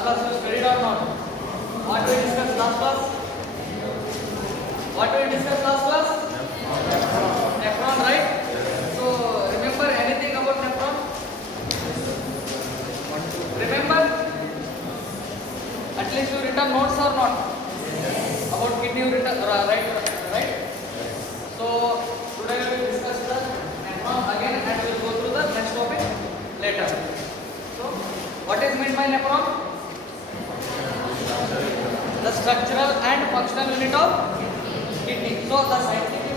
Last class you studied or not? What we discussed last class? What we discussed last class? Nephron, right? So remember anything about nephron? Remember? At least you written notes or not? About kidney you written, right? So today we will discuss the nephron again and we will go through the next topic later. So what is meant by nephron? The structural and functional unit of kidney. So the scientific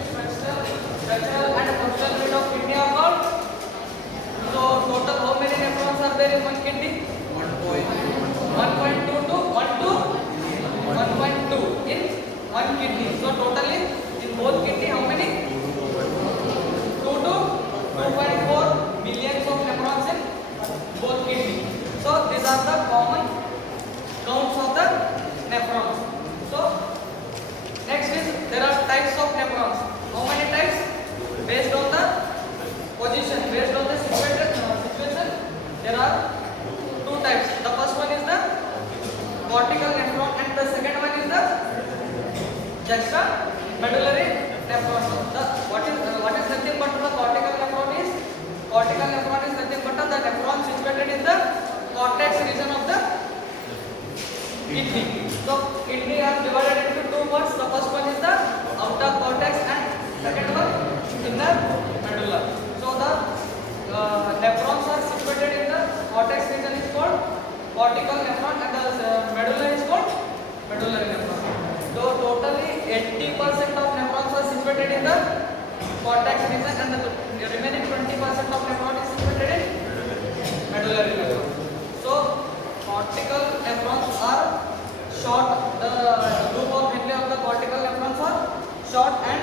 structural and functional unit of kidney are called. So total how many nephrons are there in one kidney? 1.2 to 1.2 in one kidney. So totally in both kidney how many? 2 to 2.4 millions of nephrons in both kidney. So these are the common counts of the nephrons. So next is there are types of nephrons. How many types? Based on the position, based on the situation, there are two types. The first one is the cortical nephron and the second one is the juxtamedullary nephron. What is nothing but the cortical nephron is nothing but the nephron situated in the cortex region of the kidney. So kidney are divided into two parts. The first one is the outer cortex and second one inner medulla. So the nephrons are situated in the cortex region is called cortical nephron and the medulla is called medullary nephron. So totally 80% of nephrons are situated in the cortex region and the remaining 20% of nephron is situated in medullary nephron. So cortical nephrons are short. The loop of Henle of the cortical nephrons are short and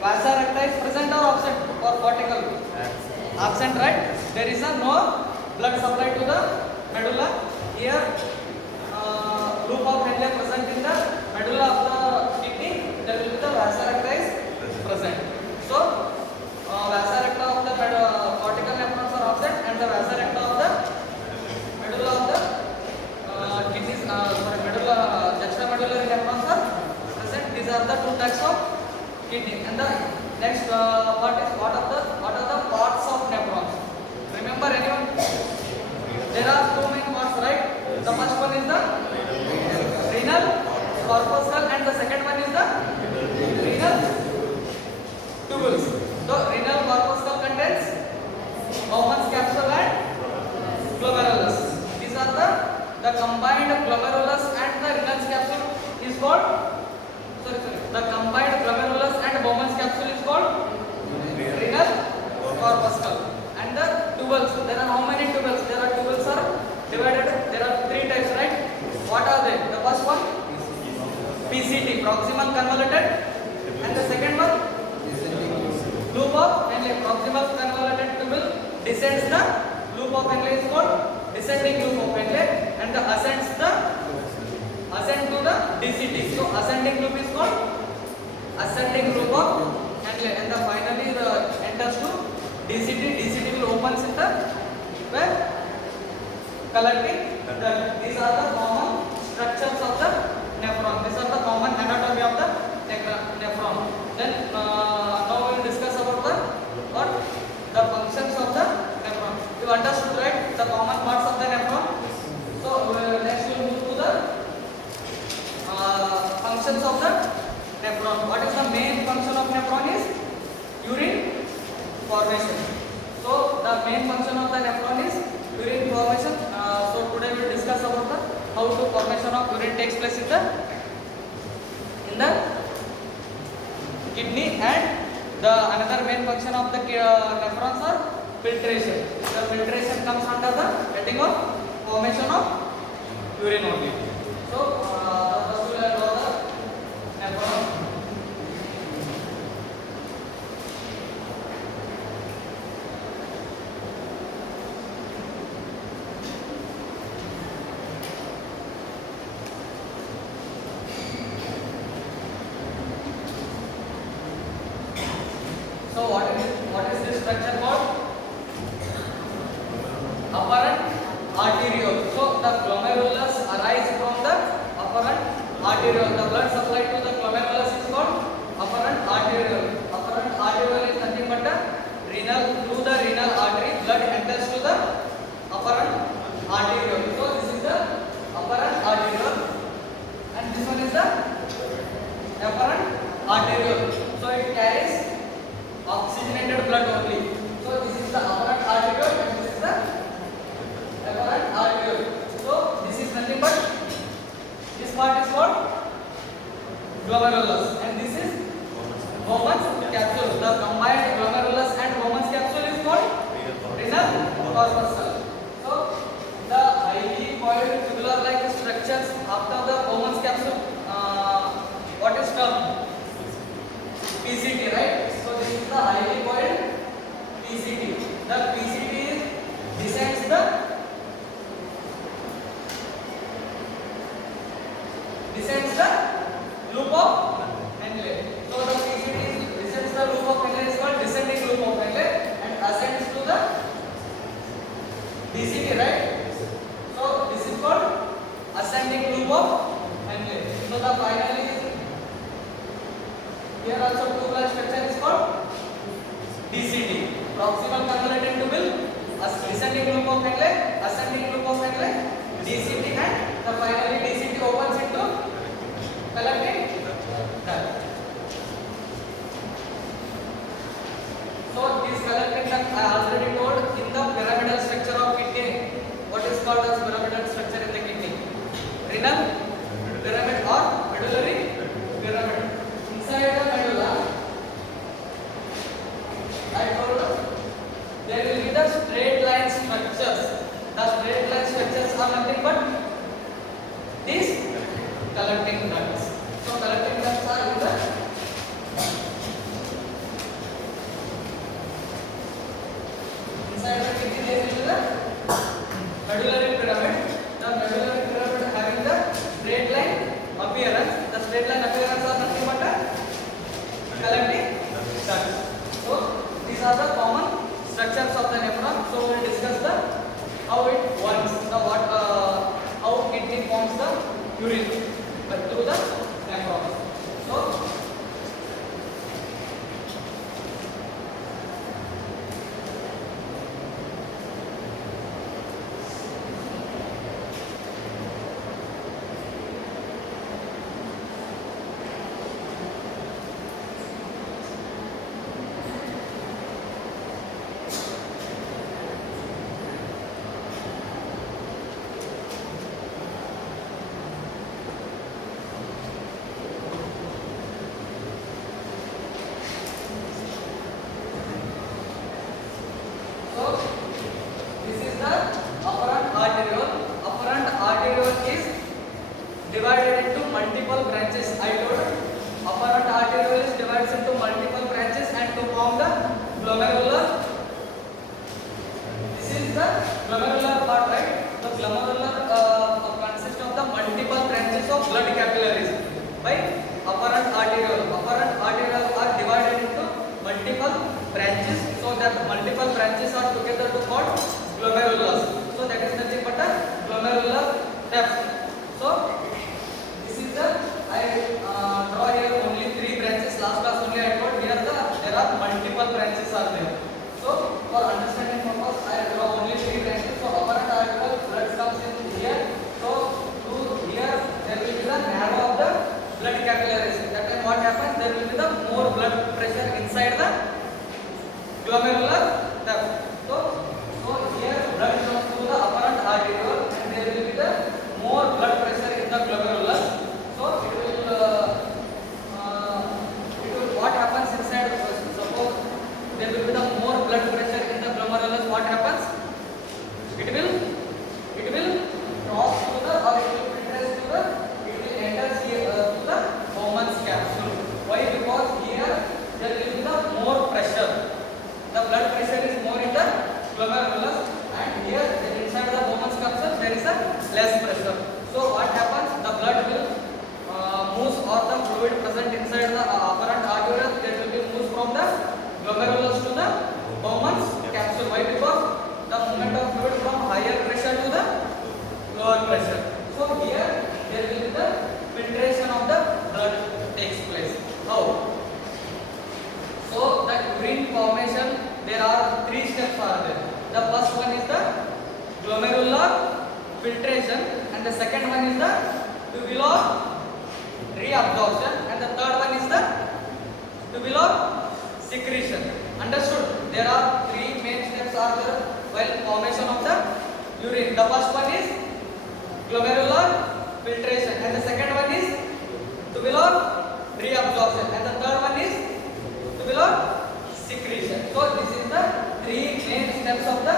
vasa recta is present or absent for cortical? Absent, right? There is no blood supply to the medulla. Here loop of Henle present in the medulla of the kidney. There will be the vasa recta is present. So vasa recta of the cortical nephrons are absent and the vasa recta of the medulla of the kidneys, medulla, juxtamedullary nephrons are present. These are the two types of kidney. And the next part is what are the parts of nephrons? Remember anyone? There are two main parts, right? The first one is the renal corpuscle and the second one is the renal tubules. So renal corpuscle contains Bowman's capsule and glomerulus. These are the combined glomerulus and the renal capsule is called the combined glomerulus and Bowman's capsule is called renal corpuscle. And the tubules, there are how many tubules? There are tubules are divided. There are three types, right? What are they? The first one PCT, proximal convoluted, and the second one loop of Henle, proximal convoluted tubule descends the loop of Henle is called descending loop of Henle, and the ascends to the DCT. So ascending loop is called ascending loop of Henle, and the finally the enters to DCT. DCT will opens in the where collecting. These are the common structures of the nephron. These are the common anatomy of the nephron. Then now we will discuss about the functions of the nephron. You understood, right? The common parts of the nephron. So next we will move to the functions of the nephron. What is the main function of nephron is urine formation. So the main function of the nephron is urine formation. So today we will discuss about how the formation of urine takes place in the kidney, and the another main function of the nephrons are filtration. The filtration comes under the heading of formation of urine only. So first we will draw the nephron. So what is this structure called? Apparent arteriole. So the glomerulus arteriole. The blood supply to the glomerulus is called afferent arteriole. Afferent arteriole is nothing but the renal. Through the renal artery, blood enters to the afferent arteriole. So this is the afferent arteriole, and this one is the afferent arteriole. So it carries oxygenated blood only. So this is the afferent arteriole, and this is the afferent arteriole. So this is nothing but, this part is called glomerulus, and this is Bowman's capsule. The combined glomerulus and Bowman's capsule is called renal corpuscle. So the highly coiled tubular-like structures after the Bowman's capsule, what is termed? PCT, right? So this is the highly coiled PCT. The PCT descends the loop of Henle. So the PCT descends the loop of Henle is called descending loop of Henle, and ascends to the DCT, right? So this is called ascending loop of Henle. So the finally here also tubular structure is called DCT. Proximal convoluted tubule, descending loop of Henle, ascending loop of Henle, DCT, and the finally DCT opens into collecting duct. So this collecting duct I already told in the pyramidal structure of kidney. What is called as pyramidal structure in the kidney? Renal pyramid or medullary pyramid. Inside the medulla, I told there will be the straight line structures. The straight line structures are nothing but these collecting ducts. So collecting ducts are in the inside the kidney. There will be the medullary pyramid. The medullary pyramid having the straight line appearance. The straight line appearance are nothing but the collecting ducts. So these are the common structures of the nephron. So we will discuss the how it works, the what how kidney forms the urine through the nephron. So this is the afferent arteriole. Afferent arteriole is divided into multiple branches. I told afferent arteriole is divided into multiple branches and to form the glomerular. This is the glomerular part, right? The glomerular consists of the multiple branches of blood capillaries by afferent arteriole. Afferent arteriole are divided into multiple branches, so that multiple branches are together to form glomerulus. So that is nothing but a glomerular depth. So this is the I draw here only 3 branches. Last class only I told here there are multiple branches are there. So for understanding purpose I draw only 3 branches. So afferent arteriole blood comes in here. So to here there will be the narrow of the blood capillaries. That time what happens? There will be the more blood pressure inside the glomerular duct. So here blood comes to the afferent arteriole, and there will be the more blood pressure in the glomerulus. So it will what happens inside? Suppose there will be the more blood pressure in the glomerulus. What happens? It will cross to the, or it will penetrate to the, it will enter here to the Bowman's capsule. Why? Because here there will be the more pressure. The blood pressure is there are three steps are there. The first one is the glomerular filtration, and the second one is the tubular reabsorption, and the third one is the tubular secretion. Understood? There are three main steps are there while formation of the urine. The first one is glomerular filtration, and the second one is tubular reabsorption, and the third one is tubular secretion. So this is the three main steps of the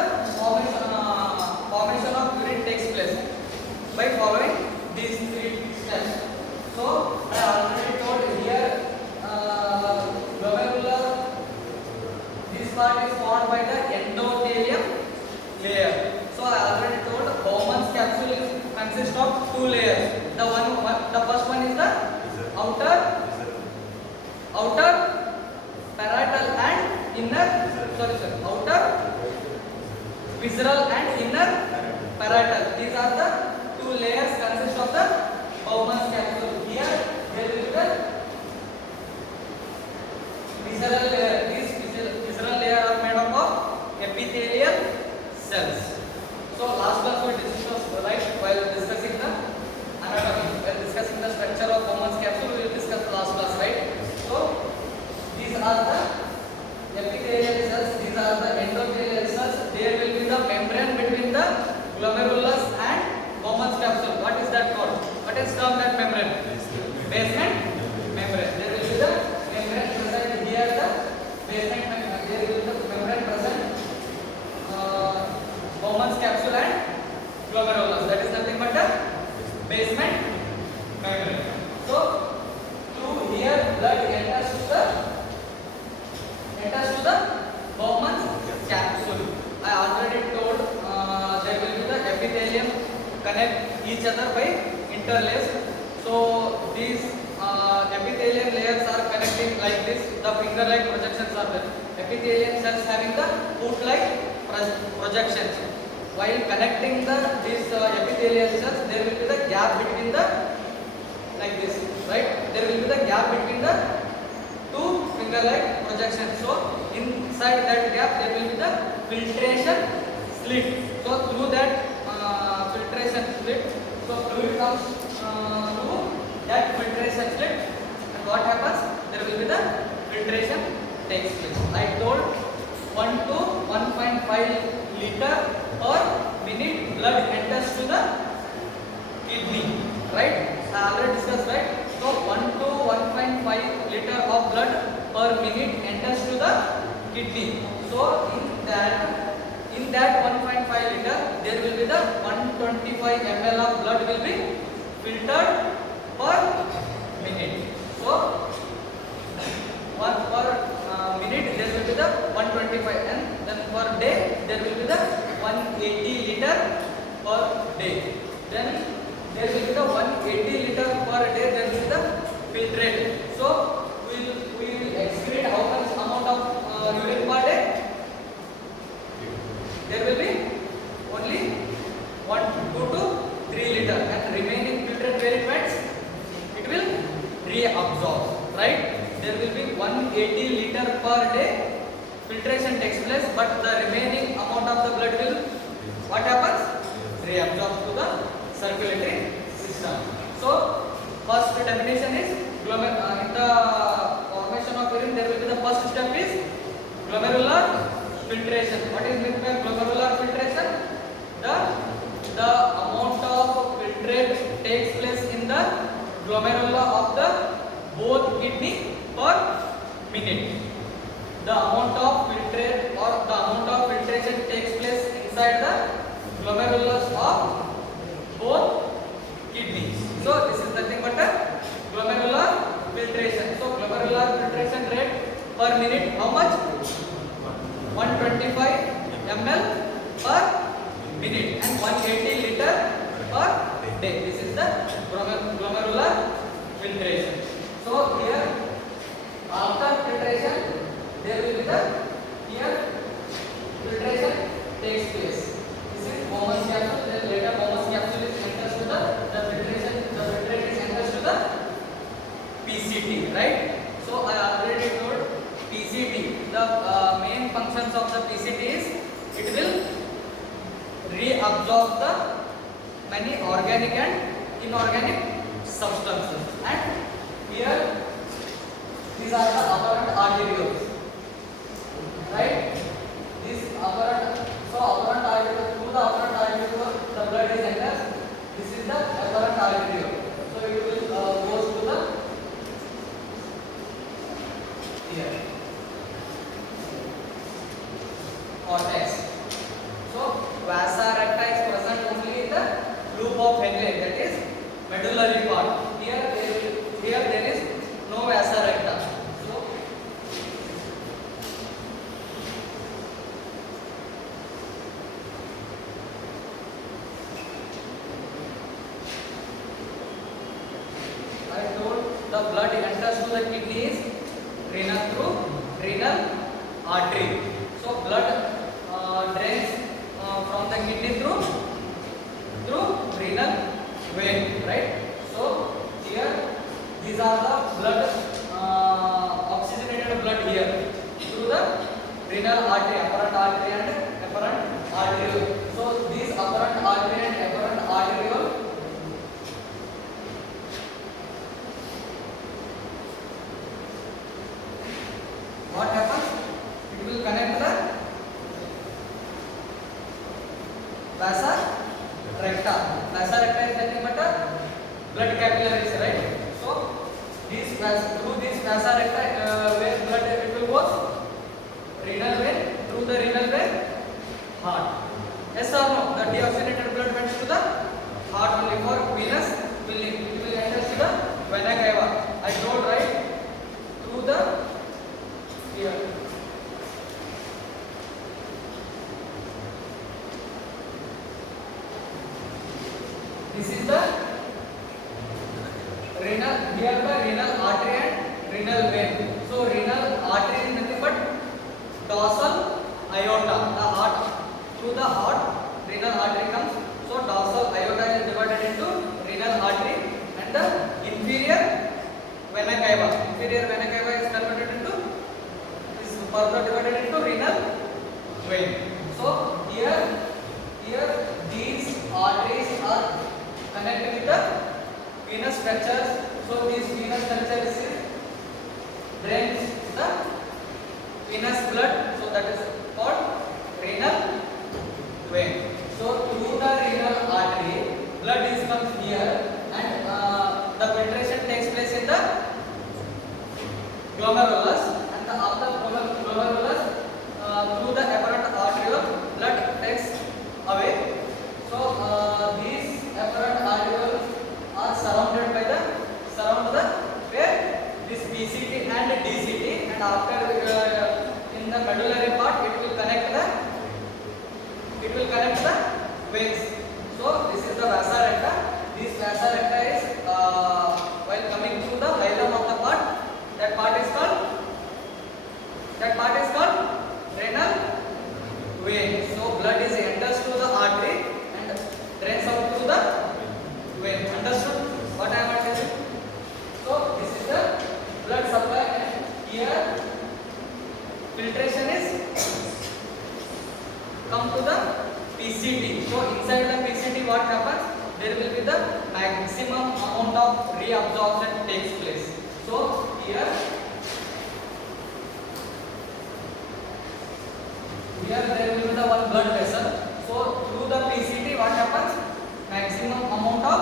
formation of urine takes place by following these three steps. So I already told here glomerular, this part is formed by the endothelium layer. So I already told Bowman's capsule consists of two layers. The first one is the outer parietal and inner outer visceral and inner parietal. These are the two layers consist of the Bowman's capsule. Here there will be the visceral layer. These visceral layer are made up of epithelial cells. So last class we discussed, right, while discussing the anatomy, while discussing the structure of Bowman's capsule, we will discuss last class, right? So these are the epithelial cells, these are the endothelial cells. There will be the membrane between the glomerulus and Bowman's capsule. What is that called? What is termed that membrane? Basement membrane. There will be the membrane present here, the basement membrane. There will be the membrane present Bowman's capsule and glomerulus. That is nothing but the basement membrane. So through here blood enters to the Bowman's capsule. I already told there will be the epithelium connect each other by interlaced. So these epithelium layers are connecting like this. The finger-like projections are there. Epithelium cells having the foot-like projections. While connecting these epithelial cells, there will be the gap between the like this, right? There will be the gap between the two finger-like projections. So inside that gap there will be the filtration slit. So through that filtration slit, so fluid comes through that filtration slit, and what happens? There will be the filtration takes place. I told 1 to 1.5 liter per minute blood enters to the kidney, right? I already discussed, right? So 1 to 1.5 liter of blood per minute enters to the kidney. So in that 1.5 liter, there will be the 125 ml of blood will be filtered per minute. So 1 per minute there will be the 125, and then per day there will be the 180 liter per day. Then there will be the 180 liter per day. There will be the filtrate. So we will excrete how much amount of urine per day? There will be only 2 to 3 liter, and remaining filtrate where it went, it will reabsorb, right? There will be 180 liter per day filtration takes place, but the remaining amount of the blood will, what happens? Reabsorbs to the circulatory system. So first definition is in the formation of urine, there will be the first step is glomerular filtration. What is meant by glomerular filtration? The amount of filtrate takes place in the glomerula of the both kidney per minute. The amount of filtrate or the amount of filtration takes place inside the glomerulus of both kidneys. So this is nothing but a glomerular filtration. So glomerular filtration rate per minute, how much? 125 ml per minute and 180 liter per day. This is the glomerular filtration. So here after filtration there will be the here filtration takes place. This is Bowman's capsule. Then later Bowman's capsule is enters to the filtration. The filtrate is enters to the PCT, right? So I already told PCT, the main functions of the PCT is it will reabsorb the many organic and inorganic substances. And here these are the apparent arterioles, right? This apparent, so apparent arteriole, through the apparent arteriole the blood is enters. This is the apparent arteriole. So it will goes to the here cortex. So vasa recta is present only in the loop of Henle, that is medullary part. Here there is no vasa recta. So I told the blood enters to the kidneys renal through renal artery. So blood drains from the kidney through renal vein, right? So here these are the blood oxygenated blood here through the renal artery, apparent artery and apparent arteriole. So these apparent artery and apparent arteriole what happens? It will connect the vasa recta. Vasa recta is nothing but a blood capillaries, right? So these through this vasa recta where blood it will go renal vein, through the renal vein heart. Yes or no? The deoxygenated blood went to the heart only for venous filling. It will enter to the vena cava. I told, right? Through the here. This is the renal, here the renal artery and renal vein. So renal artery is nothing but dorsal aorta. The heart, through the heart, renal artery comes. So dorsal aorta is divided into renal artery and the inferior vena cava. Inferior vena cava is converted into, further divided into renal vein. So here these arteries are connected with the venous structures. So these venous structures drains the venous blood. So that is called renal vein. So through the renal artery, blood is comes here and the filtration takes place in the glomerulus. After glomerulus, through the apparent arteriole, blood takes away. So these apparent arterioles are surrounded by where this BCT and DCT, and after in the medullary part it will connect the veins. So this is the vasa recta. This vasa recta is while coming through the hilum of the part, that part is called renal vein. So blood is enters to the artery and drains out to the vein. Understood what I am telling? So this is the blood supply, and here filtration is come to the PCT. So inside the PCT what happens? There will be the maximum amount of reabsorption takes place. So here there will be the one blood vessel. So through the PCT what happens? Maximum amount of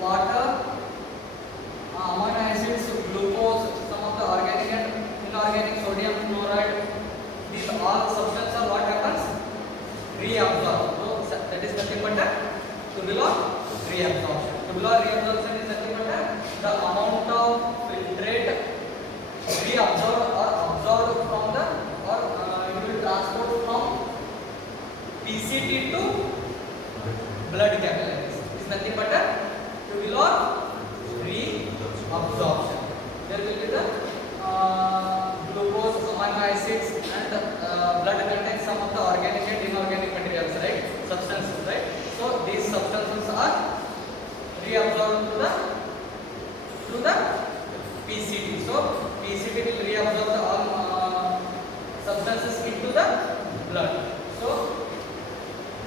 water, amino acids, glucose, some of the organic and inorganic sodium chloride, these all substances what happens? Reabsorb. So that is nothing but tubular reabsorption. Tubular reabsorption is nothing but the amount of filtrate reabsorbed or absorbed from the transport from PCT to blood capillaries. Is nothing but tubular reabsorption. There will be the glucose, amino acids, and blood contains some of the organic and inorganic materials, right? Substances, right? So these substances are reabsorbed to the PCT. So PCT will reabsorb all the blood. So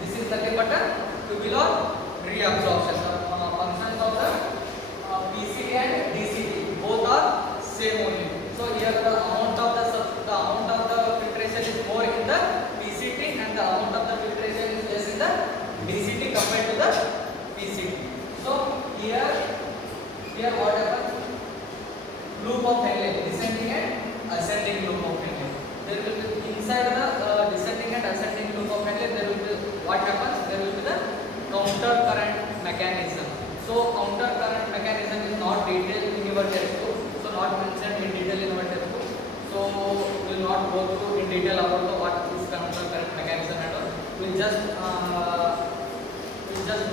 this is nothing but a tubular reabsorption. The functions of the PCT and DCT both are same only. So here the amount of the filtration is more in the PCT and the amount of the filtration is less in the DCT compared to the PCT. So here what happens? Loop of Henle, descending and ascending loop of Henle. There will be inside the descending and ascending loop of Henle. There will be what happens? There will be the counter current mechanism. So counter current mechanism is not detailed in your textbook. So not mentioned in detail in our textbook. So we will not go through in detail about what is counter current mechanism and all. We will just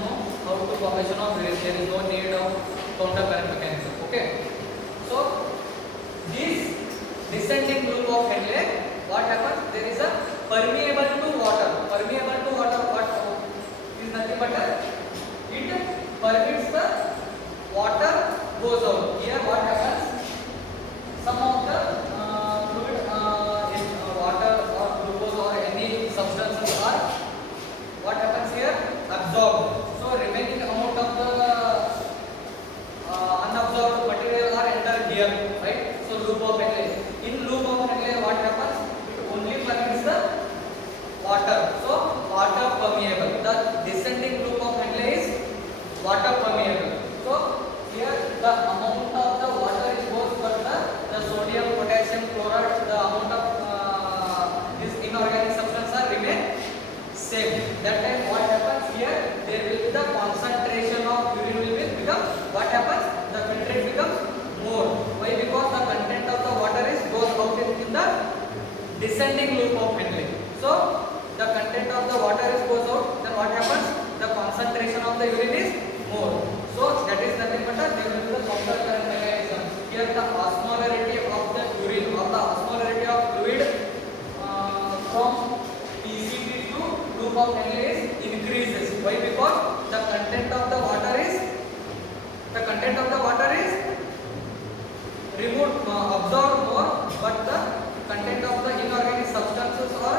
know how to formation of relay. There is no need of counter current mechanism. Okay. So this descending loop of Henle, what happens? There is a permeable to water. Permeable to water, what is nothing but it permits the water goes out. Here what happens? Some of the fluid in water or glucose or any substances are what happens here? Absorbed. So remaining amount of the unabsorbed material are entered here, right? So loop of Henle. In loop of Henle, what happens? It only permits the water. So water permeable. The descending loop of Henle is water permeable. So here the amount of the water is goes, but the sodium, potassium, chloride, the amount of this inorganic substance are remain same. That time what happens here? There will be the concentration of urine will become what happens? The filtrate becomes more. Why? Because the content of the water is goes out in the descending loop of Henle. So the content of the water is goes out. Then what happens? The concentration of the urine is more. So that is nothing but there will be the counter current mechanism. Here the osmolarity of the urine or the osmolarity of fluid from PCT to loop of Henle is increases. Why? Because the content of the water is removed, absorbed more, but the content of the inorganic substances or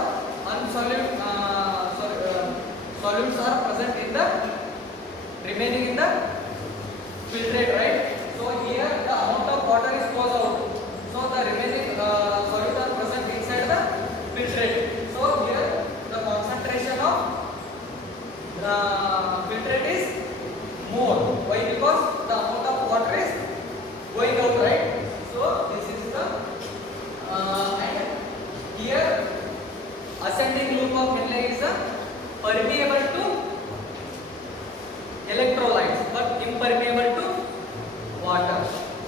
solutes are present in the remaining in the filtrate, right? So here the amount of water is goes out. So the remaining solute are present inside the filtrate. So here the concentration of the filtrate is more. Why? Because the amount of water is going out, right? So this is the and here ascending loop of Henle is permeable to electrolytes but impermeable to water.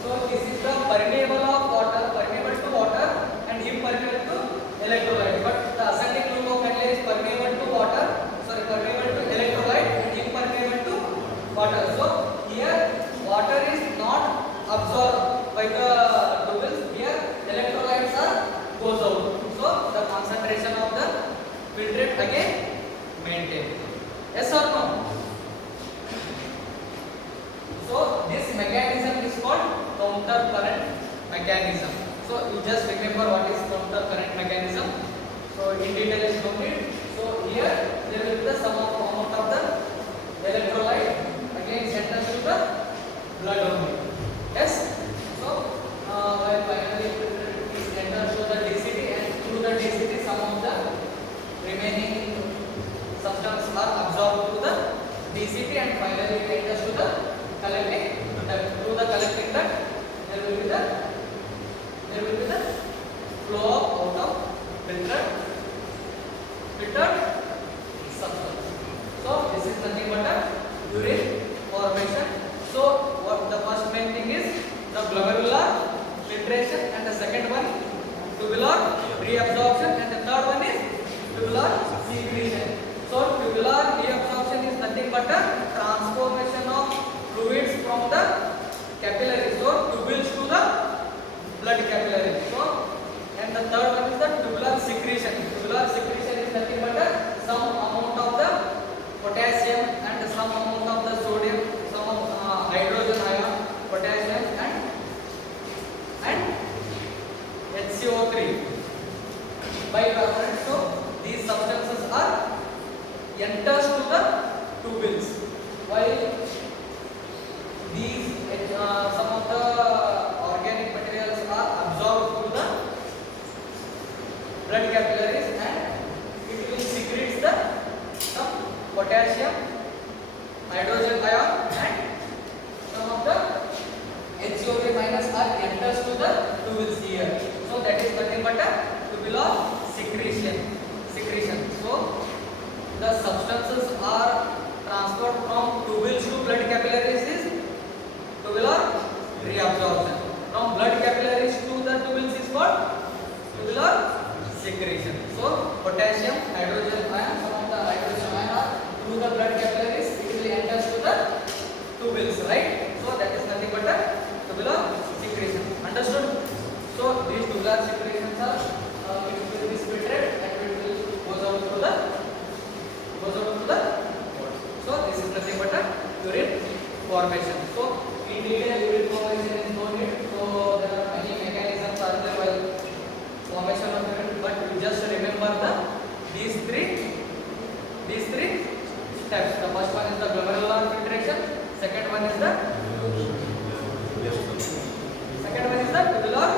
So this is the permeable of water, permeable to water and impermeable to electrolyte. But the ascending loop of Henle is permeable to water, permeable to electrolyte and impermeable to water. So here water is not absorbed by the tubules. Here electrolytes are goes out. So the concentration of the filtrate again maintained. Yes or no? So this mechanism is called counter current mechanism. So you just remember what is counter current mechanism. So in detail is no need. So here there will be the sum of amount of the electrolyte again sent us to the blood only. Yes. So while finally is entered to the DCT and through the DCT some of the remaining substances are absorbed to the DCT and finally it enters to the collecting duct. Through the collecting duct there will be the flow out of filtered substance. So this is nothing but a urine formation. So what the first main thing is the glomerular filtration and the second one tubular reabsorption and the third one is tubular secretion. So tubular reabsorption is nothing but a transformation of fluids from the capillaries, so tubules to the blood capillaries. So and the third one is the tubular secretion. Tubular secretion is nothing but some amount of the potassium and some amount of the sodium, some hydrogen ion, potassium and HCO3 by reference. So you will see here. So that is nothing but a tubular secretion. So the substances are transferred from tubules to blood capillaries is tubular reabsorption. From blood capillaries to the tubules is called tubular secretion. So potassium, hydrogen ion, some of the hydrogen ion are through the blood capillaries, it will enter to the tubules, right? So that is nothing but a tubular secretion. Understood? So these tubular secretions are it will be filtered and it will goes out to the so this is nothing but a urine formation. So in detail urine formation is no need. So there are many mechanisms are there while formation of urine, but you just remember these three steps. The first one is the glomerular filtration, second one is the tubular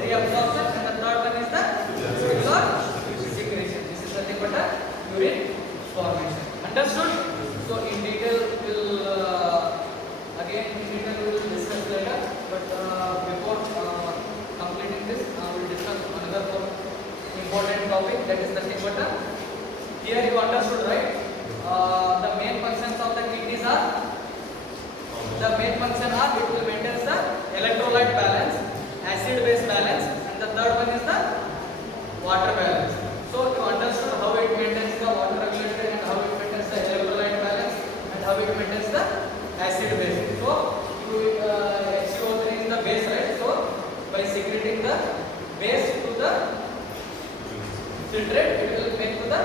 reabsorption, and the third one is the tubular secretion. This is nothing but a urine formation. Understood? So in detail we will discuss later. But before completing this, we will discuss another important topic. That is nothing but a. Here you understood, right? The main functions of the kidneys are. The main function are it will maintain the electrolyte balance, acid-base balance, and the third one is the water balance. So you understood how it maintains the water regulatory and how it maintains the electrolyte balance and how it maintains the acid base. So HCO3 is the base, right? So by secreting the base to the filtrate, it will make to the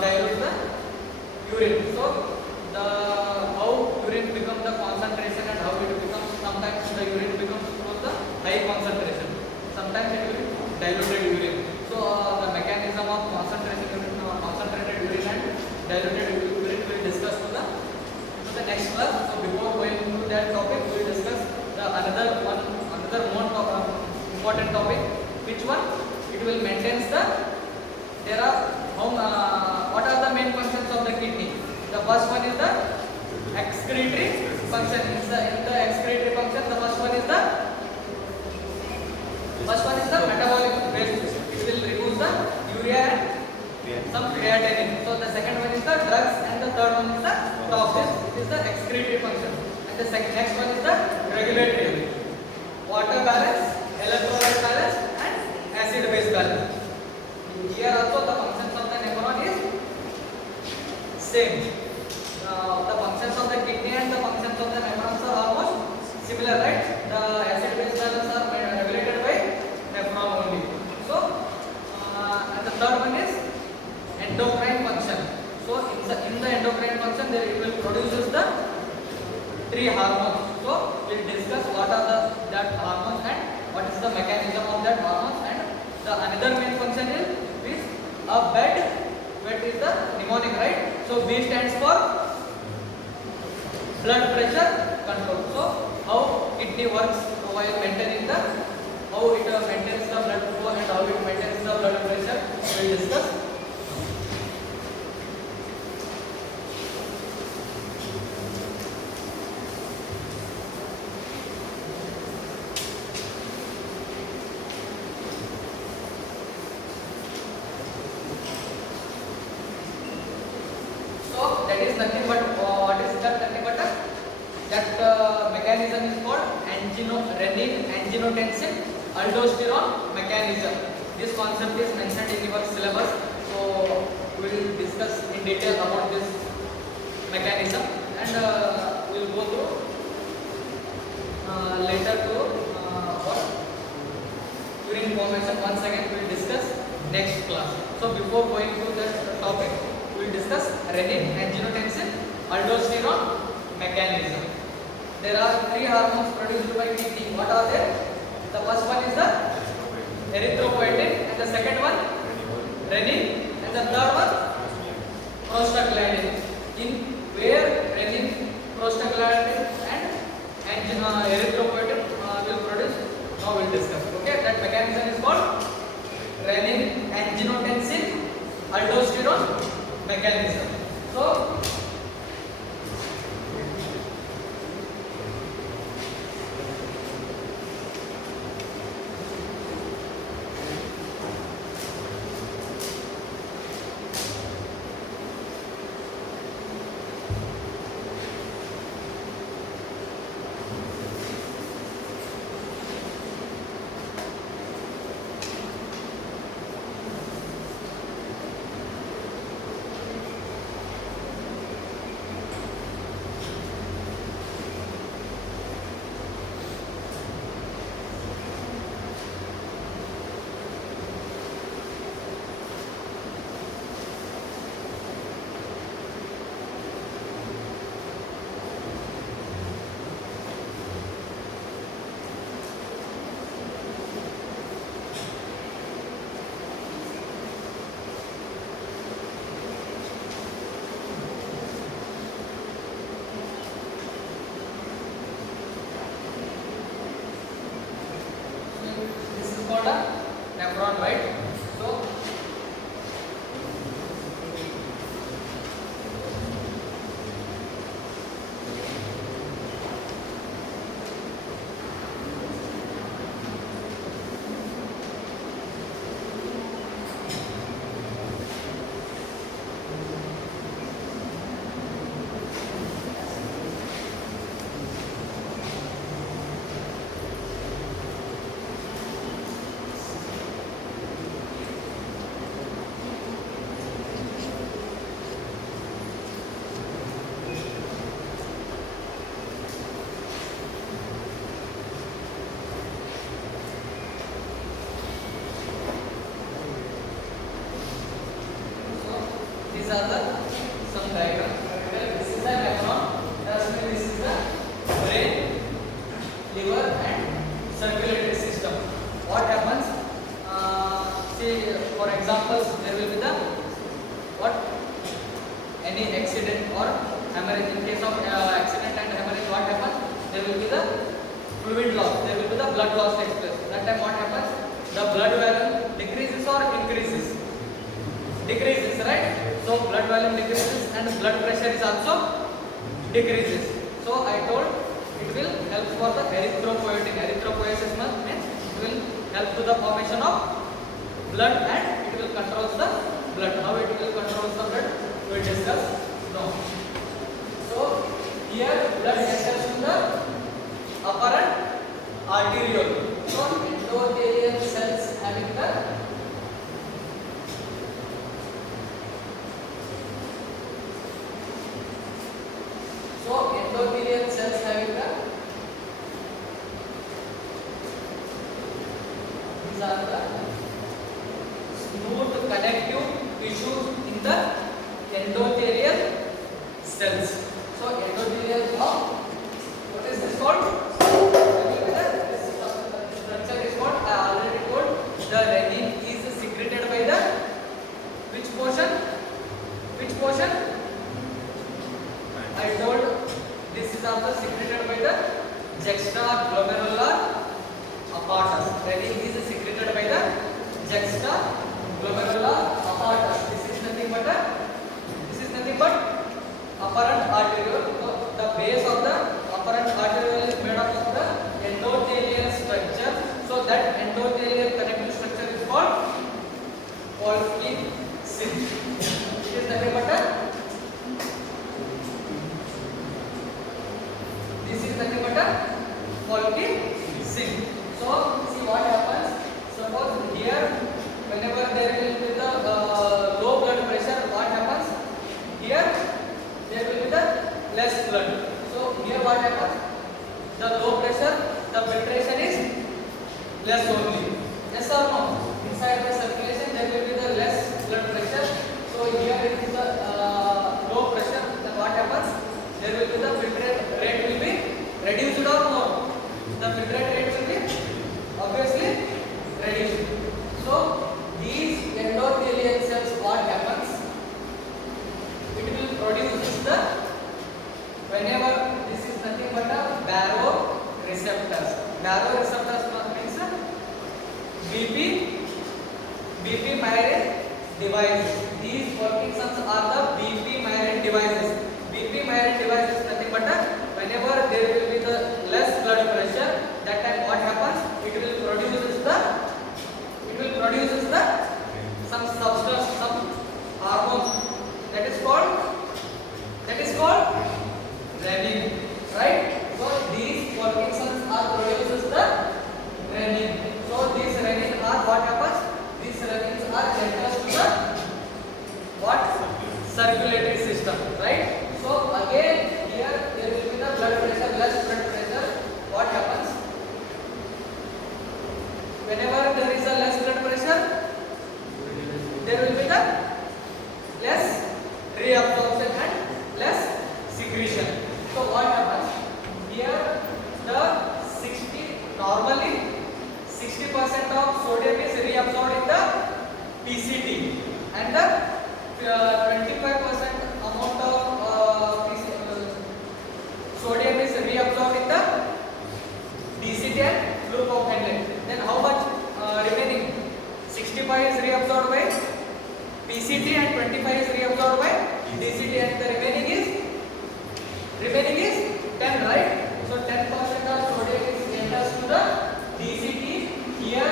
dilute the urine. So the how urine becomes the concentration and how it becomes, sometimes the urine becomes from the high concentration, sometimes it will be diluted urine. So the mechanism of concentrated urine and diluted urine will discuss to the next class. So before going to that topic, we will discuss the another more important topic. Which one? It will maintain the. There are what are the main functions of the kidney? The first one is the excretory function. In the excretory function, the first one is the metabolic waste. It will remove the urea and some creatinine. So the second one is the drugs, and the third one is the toxins. It is the excretory function. And the next one is the regulatory. Water balance, electrolyte balance, and acid-base balance. Here also the functions of the nephron is same. The functions of the kidney and the functions of the nephrons are almost similar, right? The acid-base balance are regulated by nephron only. So, and the third one is endocrine function. So, in the endocrine function, there it will produces the three hormones. So, we will discuss what are that hormones and what is the mechanism of that hormones. And the another main function is a bed. Bed is the mnemonic, right? So B stands for blood pressure control. So how kidney works while maintaining the, how it maintains the blood flow and how it maintains the blood pressure, we will discuss. That is nothing but what is that nothing but that mechanism is called renin, anginotensi, aldosterone mechanism. This concept is mentioned in your syllabus, so we will discuss in detail about this mechanism, and we will go through later to what urine formation. Once again we will discuss next class. So before going to that topic, we will discuss renin, anginotensin, aldosterone mechanism. There are three hormones produced by kidney. What are they? The first one is the erythropoietin, and the second one renin, and the third one prostaglandin. In where renin, prostaglandin, and erythropoietin will produce, now we will discuss. Okay, that mechanism is called renin, anginotensin, aldosterone mechanism. So called a nephron, right? So these are the some diagram. This is the nephron. This is the brain, liver, and circulatory system. What happens? See, for example, there will be the what? Any accident or hemorrhage. In case of accident and hemorrhage, what happens? There will be the fluid loss. There will be the blood loss takes place. That time, what happens? The blood volume decreases or increases? Decreases, right? So blood volume decreases and blood pressure is also decreases. So I told it will help for the erythropoietin. Erythropoiesis means it will help to the formation of blood and it will control the blood. How it will control the blood? We will discuss now. So here blood enters to the apparent arteriole. So endothelial cells having the endothelial cells having the these are the smooth connective tissues in the endothelial cells. So endothelial what is this called? This structure is called, I already told, the renin is secreted by the which portion? Which portion? I told this is also secreted by the juxtaglomerular apparatus. Renin is secreted by the juxtaglomerular apparatus. This is nothing but apparent arteriole. So the base of the apparent arteriole is made up of the endothelial structure. So that endothelial connective structure is called Pulsky sync. It is nothing but Pulsky sync. So see what happens. Suppose here, whenever there will be the low blood pressure, what happens? Here there will be the less blood. So here what happens? The low pressure, the filtration is less only. Yes or no? Inside the circulation there will be the less blood pressure. So here it is the low pressure. Then what happens? There will be the filtrate rate will be reduced or more. The filtrate rate will be obviously reduced. So these endothelial cells, what happens? It will produce the, whenever this is nothing but a baroreceptors. Baroreceptors means BP myelin devices. These Parkinson's are the BP myelin devices. BP myelin device is nothing but whenever there will be the less blood pressure, that time what happens? It will produce the some substance, some hormones that is called renin, right? So these Parkinson's are produces the renin. So these renin are what happens? These renins are enters to the what? Circulatory system, right? So again here there will be the blood pressure, less blood pressure. What happens? Whenever there is a less blood pressure, there will be the less reabsorption and less secretion. So what happens? Here the 60% of sodium is reabsorbed in the PCT and the 25% amount of sodium is reabsorbed in the DCT and glucose. Then how much remains? 65 is reabsorbed by PCT and 25 is reabsorbed by DCT, and the remaining is 10, right? So 10% of sodium is enters to the DCT. Here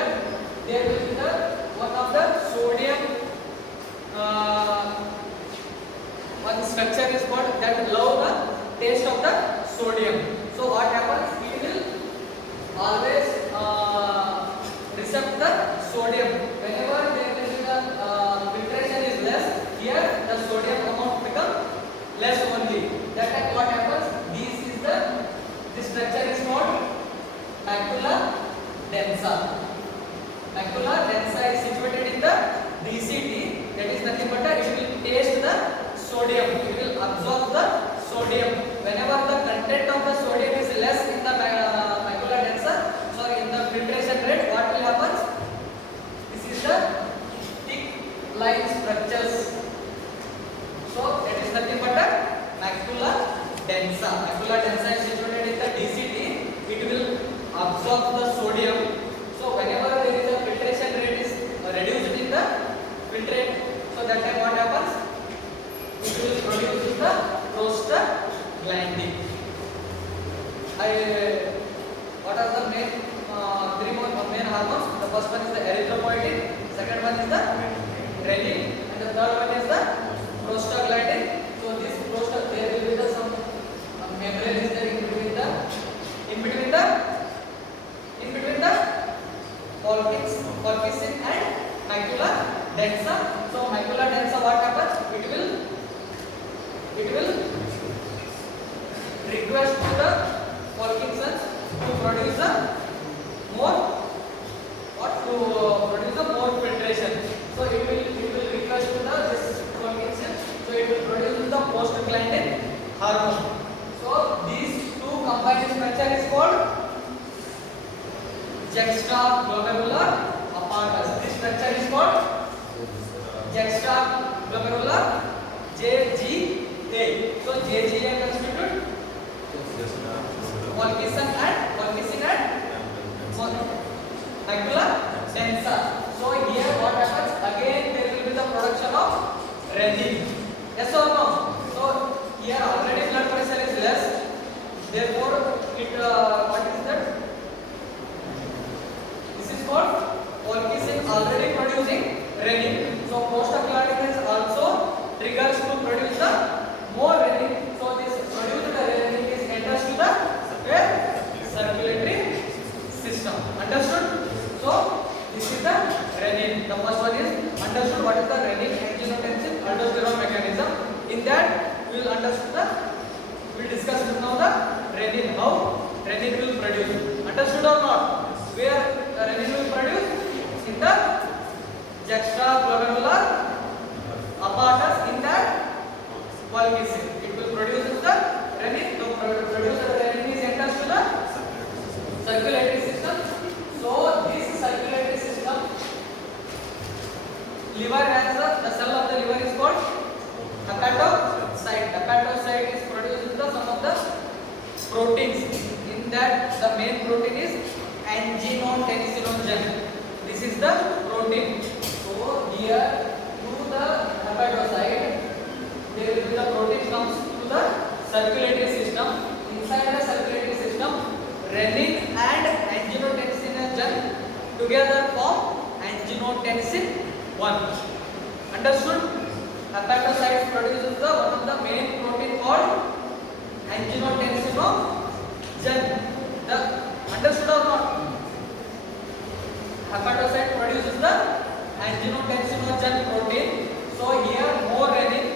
there will be the one of the sodium one structure is called that love the taste of the sodium. So what happens? It will always recept the sodium. Whenever there will be the filtration is less, here the sodium amount become less only. That time what happens? This structure is called macula densa. Macula densa is situated in the DCT. That is nothing but it will taste the sodium. It will absorb the sodium. Whenever the content of the sodium is less in the macula densa, sorry, in the filtration rate, what will happen? This is the thick line structures. So that is nothing but a macula densa. Macula densa is situated in the DCT. It will absorb the sodium. So whenever there is a filtration rate is reduced in the filtrate, so that time what happens? It will produce the prostaglandin. What are the main three main hormones? The first one is the erythropoietin, second one is the renin, and the third one is the prostaglandin. So this there will be the some membrane is there in between the Pulpicin and macula densa. So macula densa, what happens? It will request to the Pulpicins to produce a more filtration. So it will request to the this Pulpicin. So it will produce the prostaglandin hormone. So these two combined structure is called juxtaglomerular apparatus. This structure is called juxtaglomerular JGA. So JGA constitute Pulpicin and macula densa. So here what happens? Again there will be the production of renin. Yes or no? So here already blood pressure is less. Therefore it what is that? This is called Pulpicin already producing renin. So prostaglandin is also triggers to produce the more renin. So this produced renin is enters to the circulatory system. Understood? So this is the renin. The first one is understood what is the renin, anginotensin, aldosterone mechanism. In that we will discuss now the renin, how renin will produce. Understood or not? Where renin will produce? In the juxtaglomerular apparatus in that Pulpicin. It will produce the renin. So produce the renin is enters to the circulatory system. So this circulatory system, liver has the cell of the liver is called hepatocyte. Hepatocyte is producing the some of the proteins. In that the main protein is anginotensin. This is the protein. So here through the hepatocyte there will be the protein comes to the circulatory system. Inside the circulatory system, renin and anginotensin together form anginotensin 1. Understood? Hepatocyte produces the one of the main protein called anginotensin. The understood or not? Hepatocyte produces the anginotensin protein. So here more renin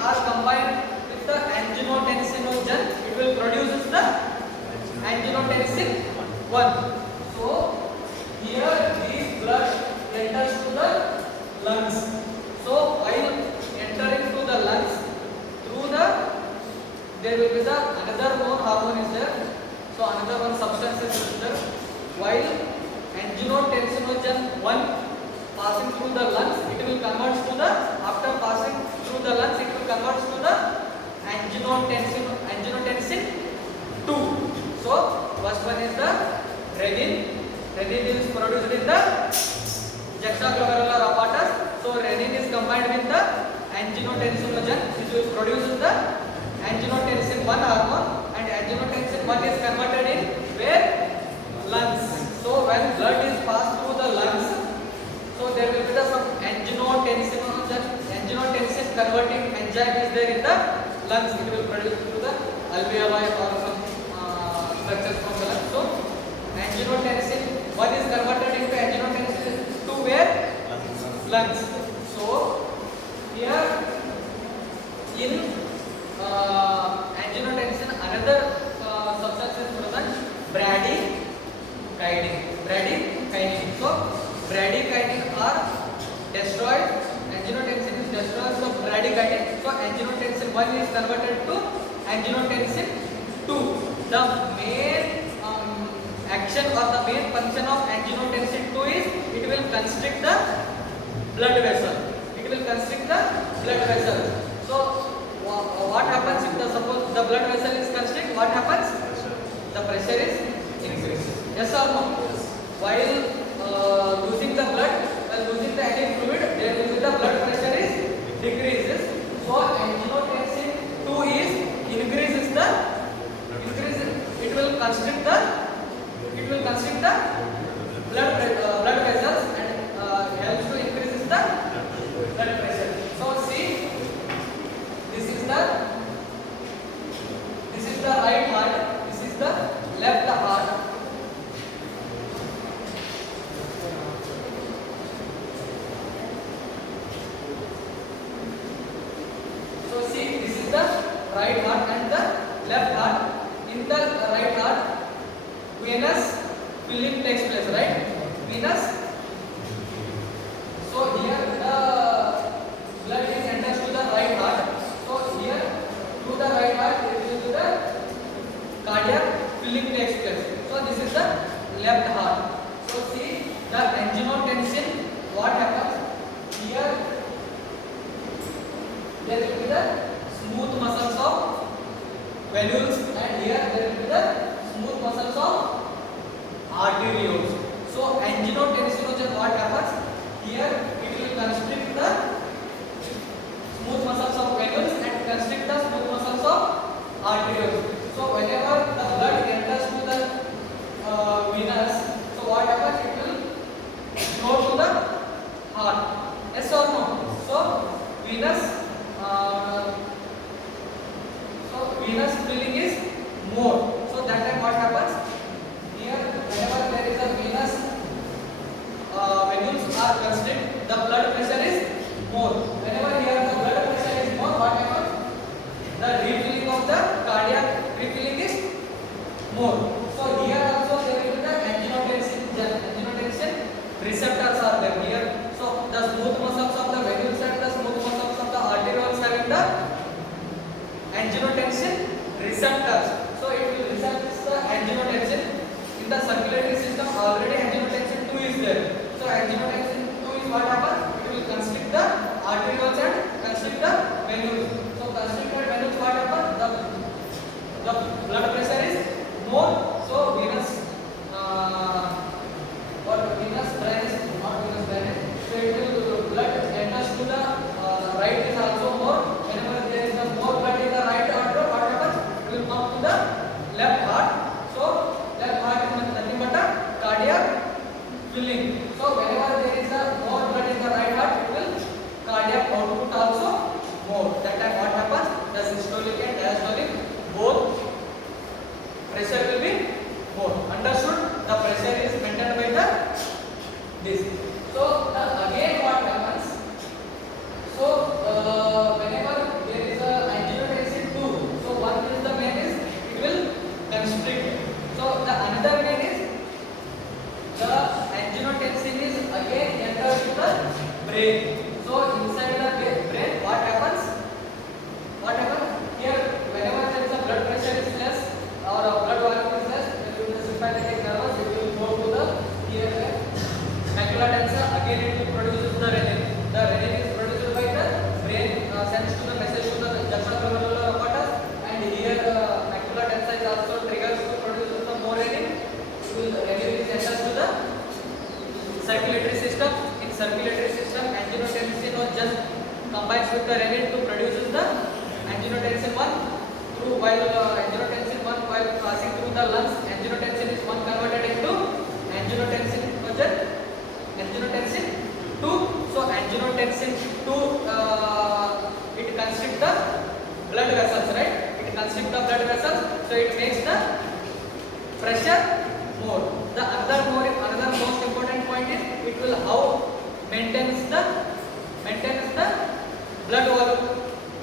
are combined with the anginotensin. It will produce the anginotensin 1. So here this blood enters to the lungs. So while entering to the lungs through the there will be the another more hormone is there. So another one substance is there. While anginotensin 1 passing through the lungs, it will convert to the after passing through the lungs, it will convert to the anginotensin 2. So first one is the renin. Renin is produced in the extraglomerular apparatus. So renin is combined with the anginotensinogen, which will produce the anginotensin 1 hormone, and anginotensin 1 is converted in where? Lungs. So when blood is passed through the lungs, so there will be some anginotensin converting enzyme is there in the lungs. It will produce through the alveoli or some structures from the lungs. So anginotensin 1 is converted into anginotensin 2 where? Lungs. So here in anginotensin another substance is present, bradykinin. So bradykinin are destroyed, anginotensin is destroyed, so bradykinin, so anginotensin 1 is converted to anginotensin 2. The main action or the main function of anginotensin 2 is it will constrict the blood vessel. It will constrict the blood vessel. So what happens if suppose the blood vessel is constricted? What happens? The pressure is increased. Yes or no? While losing the blood, while losing the any fluid, there will be the blood pressure is decreases. So anginotensin 2 is increases the it will constrict the blood vessels and helps to increase the blood pressure. So see, this is the right heart, this is the left heart. So see, this is the right heart and the left heart. In the right heart, venous filling takes place, right? Venous. So here the blood is enters to the right heart. So here through the right heart it will be the cardiac filling takes place. So this is the left heart. So see the anginotensin, what happens here? There will be the smooth muscles of venules, and here there will be the smooth muscles of arterioles. So anginotensinogen, what happens here? It will constrict the smooth muscles of venules and constrict the smooth muscles of arterioles. So whenever the blood enters to the venous, so what happens? It will flow to the heart. Yes or no? So venous filling is more. So that time what happens? Here whenever there is a venous venules are constricted, the blood pressure is more. Whenever here the blood pressure is more, what happens? The refilling of the cardiac refilling is more. So here also there will be the anginotensin receptors are there here. So the smooth muscles of the venules and the smooth muscles of the arterioles having the anginotensin receptors. So it will receptor the anginotensin. In the circulatory system already anginotensin 2 is there. So anginotensin 2 is what happens? It will constrict the arterioles and constrict the venules. So constricted venules, what happens? The blood pressure is more. So venous drainage, not venous drainage. So it will blood enters to the right is also more. Whenever there is more blood in the right artery, what happens? It will come to the left heart. So left heart is nothing but a cardiac filling. So whenever there is more blood in the right heart, it will cardiac output also more. That time what happens? The systolic and diastolic both pressure will be more. Understood? The pressure is maintained by this. So again what happens? So whenever there is a anginotensin 2, so one is the main is it will constrict. So the another main is the anginotensin is again enters to the brain. So inside the brain, what happens? What happens here? Whenever there is a blood pressure is less or a blood volume is less, there will be sympathetic nervous. It will go to the here macular tensor. Again it will produce the renin. The renin is produced by the brain, sends to the message to the juxtaglomeralular apparatus, and here macular tensor is also triggers to produce the more renin. Renin is enters to the circulatory system. In circulatory just combines with the renin to produce the anginotensin 1 through while anginotensin 1 while passing through the lungs, anginotensin is 1 converted into anginotensin anginotensin 2. So anginotensin 2 it constricts the blood vessels, right? It constricts the blood vessels, so it makes the pressure more. The another most important point is it will how maintains the blood volume,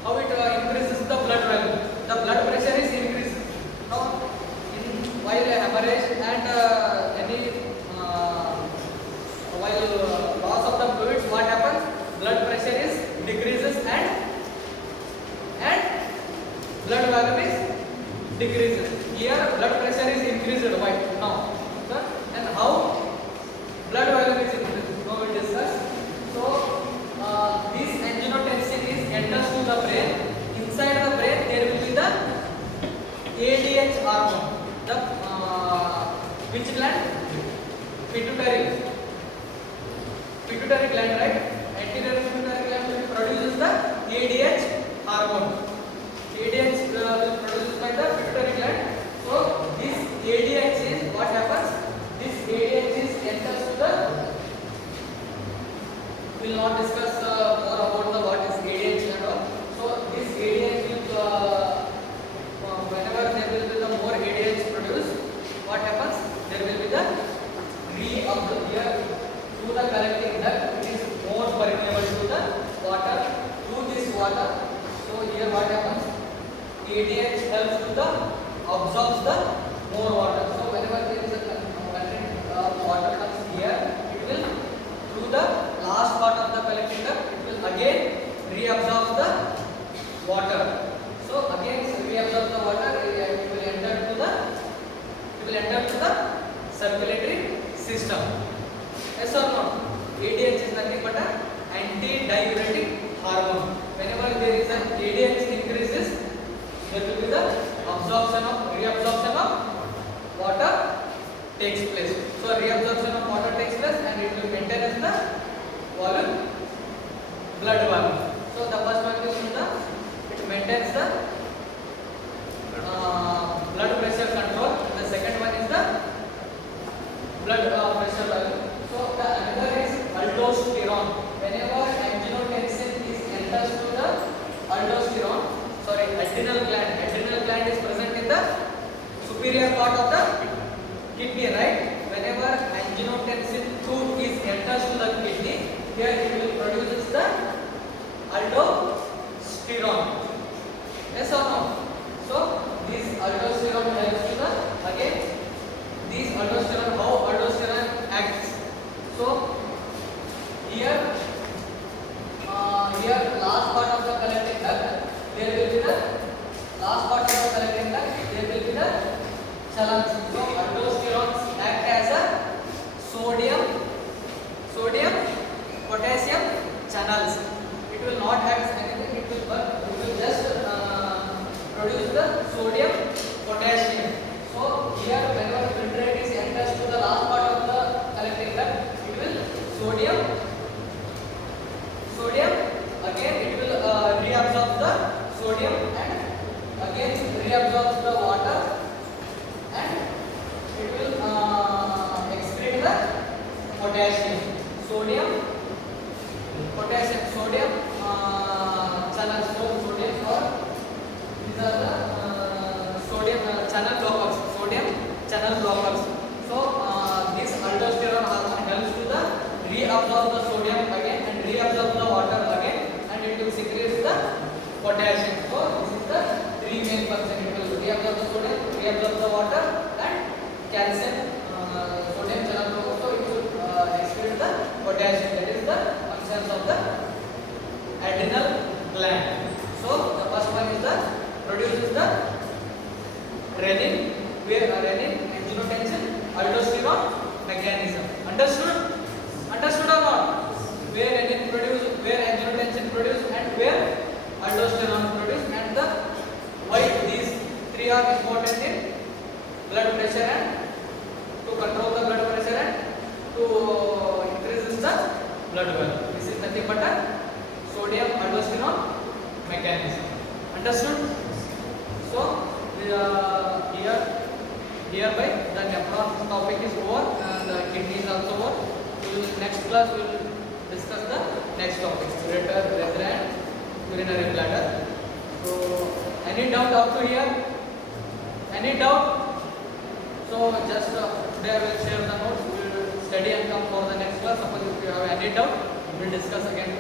how it increases the blood volume. The blood pressure is increased. Now while hemorrhage and any while loss of the fluids, what happens? Blood pressure is decreases and blood volume is decreases. Here blood pressure is increased. Why? Now, and how blood volume is increased? Now we discuss. So this anginotensin is enters to the brain. Inside the brain there will be the ADH hormone. The which gland? Pituitary gland, right? Anterior pituitary gland produces the ADH hormone. ADH will produced by the pituitary gland. So this ADH is what happens? This ADH is enters to the. We will not discuss more about the what is ADH and all. So this ADH will whenever there will be the more ADH produced, what happens? There will be the reabsorption here through the collecting duct. It is more permeable to the water through this water. So here what happens? ADH helps to the absorbs the more water. So whenever there is a content of water comes here, it will through the last part of the collecting duct, it will again reabsorb the water. So again reabsorb the water, it will enter to the circulatory system. Yes or no? ADH is nothing but an anti-diuretic hormone. Whenever there is an ADH increases, there will be the reabsorption of water takes place. So reabsorption of water takes place and it will maintain as the volume, blood volume. So the first one is it maintains the blood pressure control. The second one is the blood pressure value. So the another is aldosterone. Whenever anginotensin is enters to the adrenal gland is present in the superior part of the kidney, right? Whenever anginotensin 2 is enters to the kidney, here it will produces the aldosterone. Yes or no? So this aldosterone helps to the again this aldosterone, how aldosterone acts. So here last part of the collecting duct, there will be the last part of the collecting duct, there will be the channels. So aldosterone act as a sodium potassium channels. It will not act anything, it will just produce the sodium potassium. So here whenever filtrate is enters to the last part of the collecting duct, it will sodium again it will reabsorb the sodium and again reabsorb the water and it will excrete the potassium, sodium channels. So sodium or these are the sodium channel blockers. So this aldosterone hormone helps to the reabsorb the sodium again and reabsorb the water again, and it will secrete the potassium. So this is the three main function. It will reabsorb the sodium, reabsorb the water, and calcium sodium channel blocker. So it will excrete the potassium. That is the functions of the adrenal gland. So the first one is the produces the renin, where renin, anginotensin, aldosterone mechanism. Understood or not? Where renin produce, where anginotensin produce, and where aldosterone produce, and the why these three are important in blood pressure and to control the blood pressure and to increase the blood volume. This is nothing but a mechanism. Understood? So hereby the nephron topic is over and kidney is also over. Next class we will discuss the next topic, ureter, urethra and urinary bladder. So any doubt up to here? Any doubt? So just today I will share the notes. We will study and come for the next class. Suppose if you have any doubt, we will discuss again